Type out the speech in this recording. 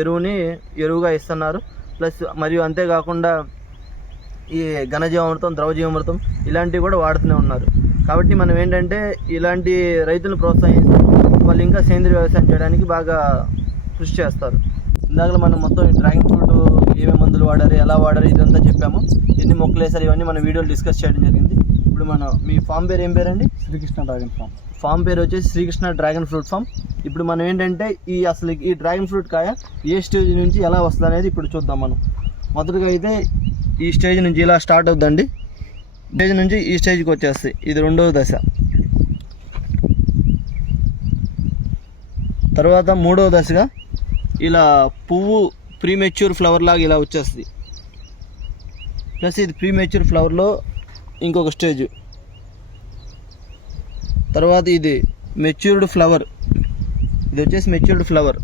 ఎరువుని ఎరువుగా ఇస్తున్నారు. ప్లస్ మరియు అంతేకాకుండా ఈ ఘనజీవామృతం ద్రవజీవామృతం ఇలాంటివి కూడా వాడుతూనే ఉన్నారు. కాబట్టి మనం ఏంటంటే ఇలాంటి రైతులను ప్రోత్సహిస్తూ వాళ్ళు ఇంకా సేంద్రియ వ్యవసాయం చేయడానికి బాగా కృషి చేస్తారు. ఇందాక మనం మొత్తం ఈ డ్రాగన్ ఫ్రూట్ ఏమేమి మందులు వాడారు ఎలా వాడారు ఇదంతా చెప్పాము. ఎన్ని మొక్కలు వేసారు ఇవన్నీ మన వీడియోలు డిస్కస్ చేయడం జరిగింది. ఇప్పుడు మన మీ ఫామ్ పేరు ఏం పేరండి? Srikrishna dragon form. ఫామ్ పేరు వచ్చేసి శ్రీకృష్ణ డ్రాగన్ ఫ్రూట్ ఫామ్. ఇప్పుడు మనం ఏంటంటే ఈ అసలు ఈ డ్రాగన్ ఫ్రూట్ కాయ ఏ స్టేజ్ నుంచి ఎలా వస్తుంది అనేది ఇప్పుడు చూద్దాం మనం. మొదటగా అయితే ఈ స్టేజ్ నుంచి ఇలా స్టార్ట్ అవుద్దండి. స్టేజ్ నుంచి ఈ స్టేజ్కి వచ్చేస్తాయి ఇది రెండవ దశ. తర్వాత మూడవ దశగా ఇలా పువ్వు ప్రీమెచ్యూర్ ఫ్లవర్ లాగా ఇలా వచ్చేస్తుంది. ప్లస్ ఇది ప్రీమెచ్యూర్ ఫ్లవర్లో ఇంకొక స్టేజ్. తర్వాత ఇది మెచ్యూర్డ్ ఫ్లవర్ ఇది వచ్చేసి మెచ్యూర్డ్ ఫ్లవర్